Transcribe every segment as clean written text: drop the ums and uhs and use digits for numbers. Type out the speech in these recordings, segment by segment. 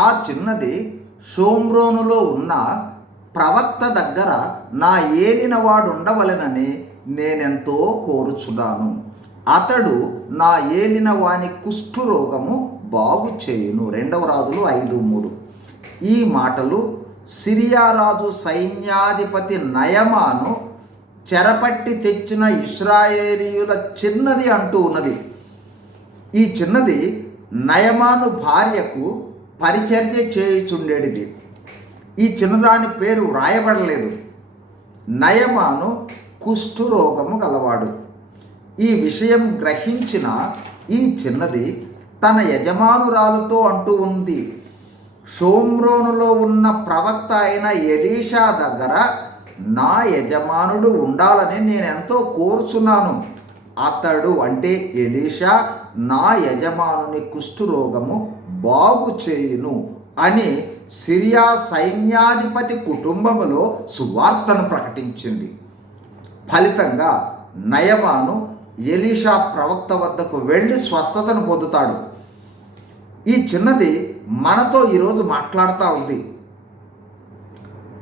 ఆ చిన్నది షోమ్రోనులో ఉన్న ప్రవక్త దగ్గర నా ఏలినవాడు ఉండవలెనని నేనెంతో కోరుచున్నాను. అతడు నా ఏలిన వాని కుష్ఠురోగము బాగు చేయును. 2 రాజులు 5:3. ఈ మాటలు సిరియా రాజు సైన్యాధిపతి నయమాను చెరపట్టి తెచ్చిన ఇశ్రాయేలీయుల చిన్నది అంటూ ఉన్నది. ఈ చిన్నది నయమాను భార్యకు పరిచర్య చేయుచుండేటిది. ఈ చిన్నదాని పేరు వ్రాయబడలేదు. నయమాను కుష్ఠురోగము గలవాడు. ఈ విషయం గ్రహించిన ఈ చిన్నది తన యజమానురాలుతో అంటూ ఉంది, షోమ్రోనులో ఉన్న ప్రవక్త అయిన ఎలీషా దగ్గర నా యజమానుడు ఉండాలని నేనెంతో కోరుచున్నాను. అతడు అంటే ఎలీషా నా యజమానుని కుష్ఠురోగము బాగు చేయును అని సిరియా సైన్యాధిపతి కుటుంబములో సువార్తను ప్రకటించింది. ఫలితంగా నయమాను ఎలీషా ప్రవక్త వద్దకు వెళ్ళి స్వస్థతను పొందుతాడు. ఈ చిన్నది మనతో ఈరోజు మాట్లాడుతూ ఉంది.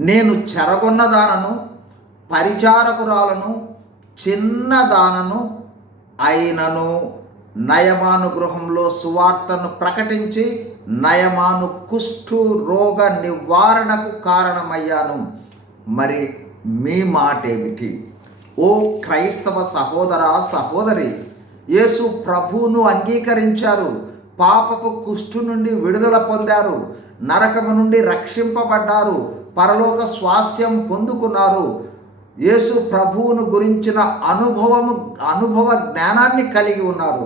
నేను చెరగొన్నదానను, పరిచారకురాలను, చిన్నదానను అయినను నయమాను గృహంలో సువార్తను ప్రకటించి నయమాను కుష్ఠు రోగ నివారణకు కారణమయ్యాను. మరి మీ మాట ఏమిటి? ఓ క్రైస్తవ సహోదర సహోదరి, యేసు ప్రభువును అంగీకరించారు, పాపపు కుష్ఠు నుండి విడుదల పొందారు, నరకము నుండి రక్షింపబడ్డారు, పరలోక స్వాస్థ్యం పొందుకున్నారు, యేసు ప్రభువును గురించిన అనుభవ జ్ఞానాన్ని కలిగి ఉన్నారు.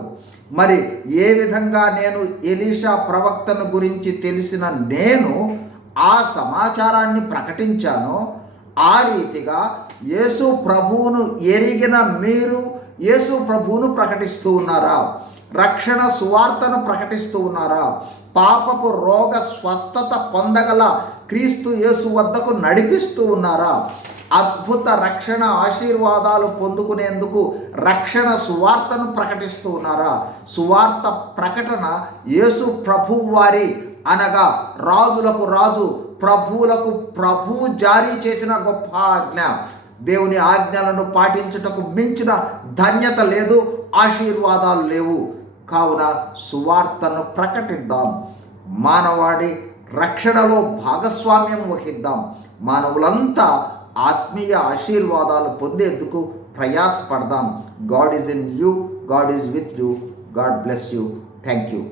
మరి ఏ విధంగా నేను ఎలీషా ప్రవక్తను గురించి తెలిసిన నేను ఆ సమాచారాన్ని ప్రకటించానో ఆ రీతిగా యేసు ప్రభువును ఎరిగిన మీరు యేసు ప్రభువును ప్రకటిస్తూ ఉన్నారా? రక్షణ సువార్తను ప్రకటిస్తూ ఉన్నారా? పాపపు రోగ స్వస్థత పొందగల క్రీస్తు యేసు వద్దకు నడిపిస్తూ ఉన్నారా? అద్భుత రక్షణ ఆశీర్వాదాలు పొందుకునేందుకు రక్షణ సువార్తను ప్రకటిస్తూ ఉన్నారా? సువార్త ప్రకటన యేసు ప్రభువు వారి అనగా రాజులకు రాజు, ప్రభువులకు ప్రభువు జారీ చేసిన గొప్ప ఆజ్ఞ. దేవుని ఆజ్ఞలను పాటించుటకు మించిన ధన్యత లేదు, ఆశీర్వాదాలు లేవు. కావున సువార్తను ప్రకటిద్దాం, మానవాడి రక్షణలో భాగస్వామ్యం వహిద్దాం. మానవులంతా ఆత్మీయ ఆశీర్వాదాలు పొందేందుకు ప్రయాసపడదాం. God is in you, God is with you. God bless you. Thank you.